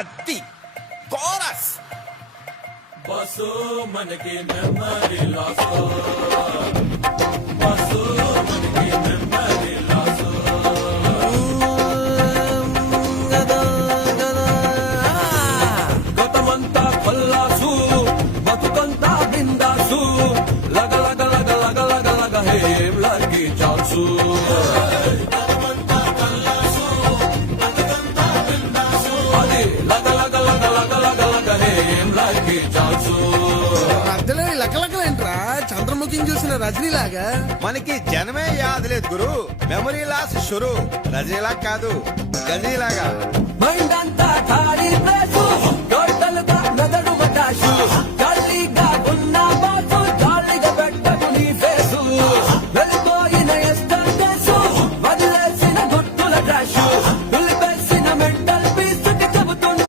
అత్తి chorus bus మనకి memory lasso bus మనకి మెమరీ లాసో గతమంతా కొల్లాసు బతుకంతా బిందాసు లగ లగ లగ లగ లగ లగ హేం లగి చాల్సు అది లగ లగ లగ లగ లగ లగ హేం లగి చాల్సు మధ్యలో ఈ లకలకలేంట్రా చంద్రముఖిని చూసిన రజనీలాగా. మనకి జనమే యాదలేదు గురు. Memory loss షురు. రజీలా కాదు గజీలాగా. మైండ్ అంతా ఖాళీ